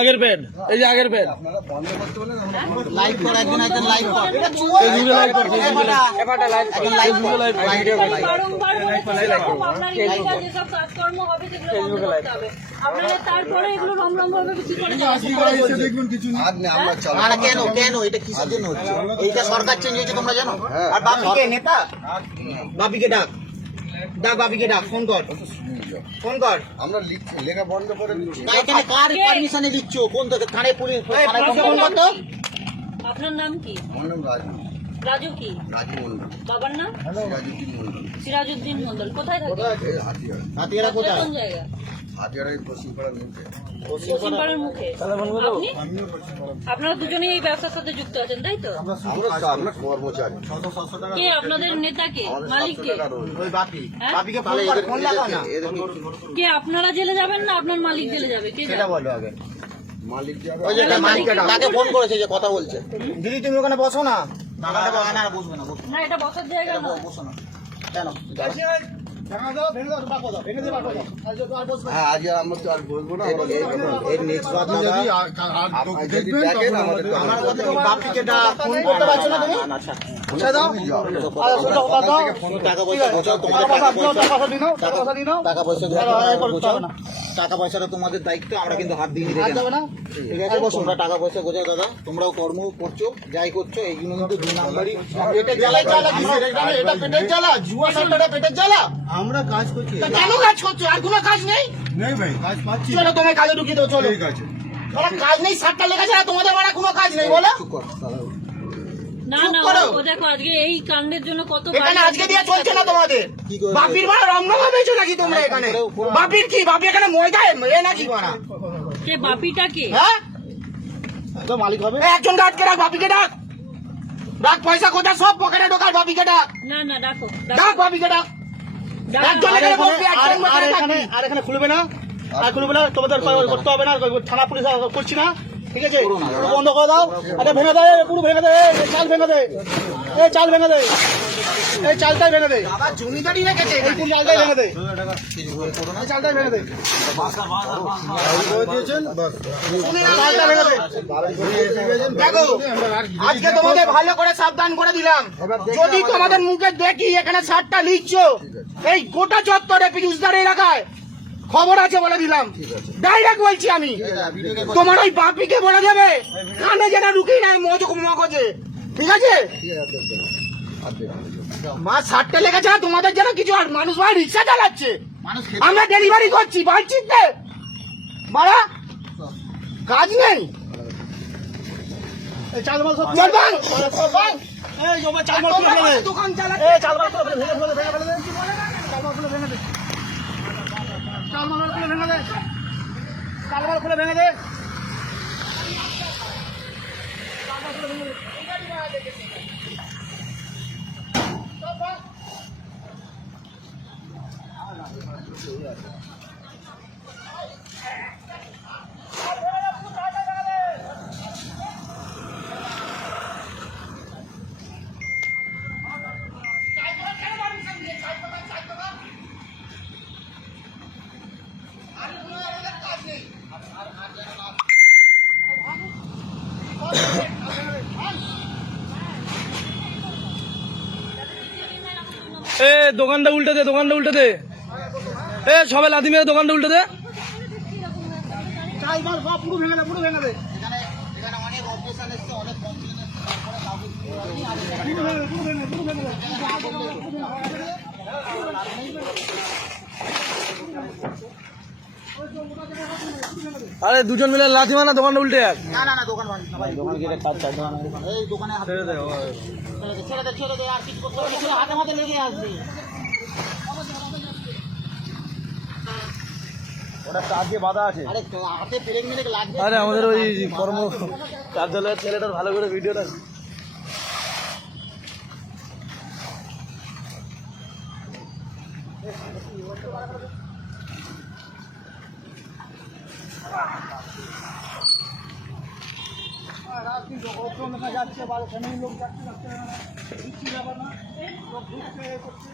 আগের bed live কর একদিন একদিন লাইভ কর তারপরে এগুলো রমরম ভাবে কেন কেন এটা কিসের জন্য হচ্ছে? এইটা সরকার চেঞ্জ হয়েছে তোমরা জানো? আর বাপিকে নেতা বাপিকে ডাক ডাক বাপিকে ডাক ফোন কর ফোন কর। আমরা লিখছি লেখা বন্ধ করে দিচ্ছি। এখানে কার পারমিশনে লিখছ? কোন থেকে? থানায় পুলিশ থানায় ফোন কর তো। আপনার নাম কি? আমার নাম রাজু। রাজু কি? রাজু মন্ডল। বাবার নাম? সিরাজউদ্দিন মন্ডল। সিরাজউদ্দিন মন্ডল। কোথায় থাকে? হাতিয়ার। হাতিয়ারা কোথায়? কোন জায়গা? হাতিয়ারা পশ্চিমপাড়ার মুখে। পশ্চিমপাড়ার মুখে। আপনি? আপনারা দুজনেই এই ব্যবসার সাথে যুক্ত আছেন তাই তো? আমরা কর্মচারী। কে আপনাদের নেতা কে? মালিক কে? ওই বাপি হ্যাঁ? বাপিকে ফোন লাগাও না। কে আপনারা জেলে যাবেন না আপনার মালিক জেলে যাবে? কে সেটা যাবে? বলো আগে। মালিক যাবে। ওই যে মালিককে ডাক। তাকে ফোন করেছে যে কথা বলছে। দিদি তুমি ওখানে বসো না। না না বসবে না বসো না এটা বসার জায়গা না। বসো না। কেন? হ্যাঁ আজ আমরা তো আর বলবো না। এর নেক্সট কথা যদি যদি দেখেন আমার কথা তুমি বাপিকে ডাক ফোন করতে পারছো না তুমি? আচ্ছা টাকা পয়সা বোঝাও তোমাদের টাকা পয়সা টাকা পয়সাটা তোমাদের দায়িত্ব। আমরা কিন্তু হাত দিয়ে দিতে যাবো না। ঠিক আছে তোমরা টাকা পয়সা বোঝাও দাদা। তোমরাও কর্ম করছো যাই করছো এইগুলো কিন্তু দুই নাম্বারই পেটের জ্বালায় জ্বালা এটা পেটের জ্বালা জুয়া সেন্টারে পেটের জ্বালা। আমরা কাজ করছি। কেন কাজ করছো? আর কোনো কাজ নেই? নেই ভাই কাজ পাচ্ছি। চলো তোমার কাজে ঢুকিয়ে দাও চলো। ঠিক আছে। তোমার কাজ নেই সাতটা লেগেছে আর তোমাদের মানে কোনো কাজ নেই বলো? না না ও দেখো আজকে এই কাণ্ডের জন্য কত এখানে আজকে দিয়ে চলছে না তোমাদের। বাপির মানে রমরমা পেয়েছো নাকি তোমরা এখানে? বাপির কি? বাপি এখানে ময়দা এ নাকি বানা? কে বাপিটা কে? হ্যাঁ তো মালিক হবে। একজন ডাককে ডাক বাপিকে ডাক। ডাক পয়সা কোথা সব পকেটে ঢোকার বাপিকে ডাক। না না ডাকো ডাক বাপিকে ডাক। একজন এখানে বসবি একজন আর এখানে খুলবে না। আর খুলবে না তোমাদের করতে হবে না। থানা পুলিশ করছি না। ঠিক আছে বন্ধ করে দাও। আরে ভেঙে দে পুরো ভেঙে দে। চাল ভেঙে দে এই চাল ভেঙে দে এই চালটাই ভেঙে দে। আবার জমিদারি রেখেছে এই পুরো চালটাই ভেঙে দে এই চালটাই ভেঙে দে। দেখো আজকে তোমাদের ভালো করে সাবধান করে দিলাম। যদি তোমাদের মুখে দেখি এখানে 60টা লিখছো এই গোটা চত্বরে পিউষদার এলাকায় খবর আছে বলে দিলাম। ডাইরেক্ট বলছি আমি। তোমার ওই বাপিকে বলে দেবে কানে যেটা ঢুকিয়ে নেয় মগজে। ঠিক আছে মা 60টা লেগেছে না তোমাদের যেন কিছু আর মানুষ ভাই রিক্সা চালাচ্ছে আমরা ডেলিভারি করছি বাড়ছিতে বাড়া কাজ নেই। দোকান চালাচ্ছে চালমাল খুলে ভেঙে দে চালমাল খুলে ভেঙে দে। এ দোকানটা উল্টে দে এ সবাই লাথি মেরে দোকানটা উল্টে দে। পুরো ভেঙে দে পুরো ভেঙে দে। আরে দুজন মিলে লাথি মারা দোকানটা উল্টে এক। না না না দোকান দোকান গিয়ে কাজ চাই এই দোকানে ছেড়ে দে ছেড়ে দে আর কিছু করতে হবে না হাতে হাতে লেগে আসবে। ওটা কাজ দিয়ে বাধা আছে। আরে হাতে পেরেক মেরে লাগবে। আরে আমাদের ওই কর্ম কার্যালয়ের ছেলেটার ভালো করে ভিডিওটা রাত যাচ্ছে বা ফ্যামিলির লোক যাচ্ছে কিছু ব্যাপার না, লোক ঢুকছে এ করছে।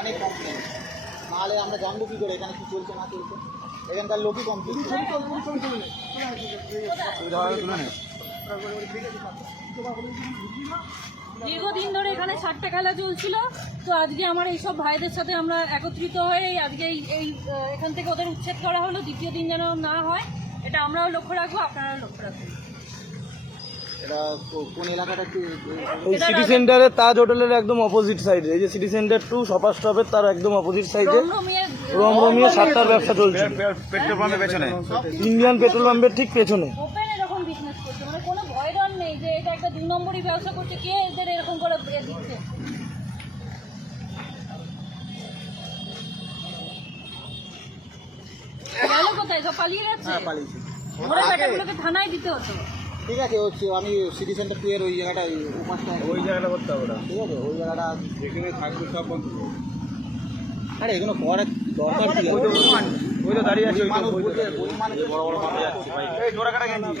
অনেক কমপ্লেন, নাহলে আমরা জানবো কি করে এখানে কি চলছে না চলছে। এখানকার লোকই কমপ্লেন। দীর্ঘদিন ধরে এখানে 60টা খেলা চলছিল, তো আজকে আমার এইসব ভাইদের সাথে আমরা একত্রিত হয়ে আজকে এখান থেকে ওদের উচ্ছেদ করা হলো। দ্বিতীয় দিন যেন না হয়, এটা আমরাও লক্ষ্য রাখবো, আপনারাও লক্ষ্য রাখবেন। এটা কোন এলাকাটা একটু এই সিটি সেন্টারের তাজ হোটেলের একদম অপোজিট সাইডে, এই যে সিটি সেন্টার টু সপার স্টপের তার একদম অপোজিট সাইডে রমরমিয়ে 7টার ব্যবসা চলছে। পেট্রোল পাম্পের পেছনে, ইন্ডিয়ান পেট্রোল পাম্পের ঠিক পেছনে। ওপেন এরকম বিজনেস করছে, মানে কোনো ভয় ডর নেই যে এটা একটা 2 নম্বরই ব্যবসা করছে। কে এদের এরকম করে দিচ্ছে? গেল কোথায়? সব পালিয়ে যাচ্ছে। পালিয়েছি। ওরা ব্যাটাগুলোকে থানায় দিতে হতো। ঠিক আছে, হচ্ছে আমি সিটি সেন্টার টু এর ওই জায়গাটা উপাসটা ওই জায়গাটা করতে হবে না। ঠিক আছে, ওই জায়গাটা যেখানে থাকবে সব বন্ধ। আরে এগুলো করার দরকার কি আছে? ওই তো দাঁড়িয়ে আছে, মানুষ পরিমাণ বড় বড় মানুষ যাচ্ছে ভাই। এই জোড়া কাটা গেঞ্জি,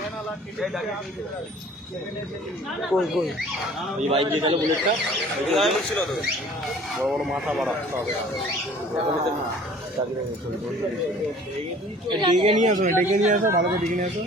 এই দাঁড়িয়ে কই কই এই বাইক দিয়ে গেল বুলেটটা, ওই ছিল তো বড় বড় মাথা বাড়া হবে। ডেকে নিয়ে আসো, ডেকে নিয়ে আসো, ভালো করে ডেকে নিয়ে আসো।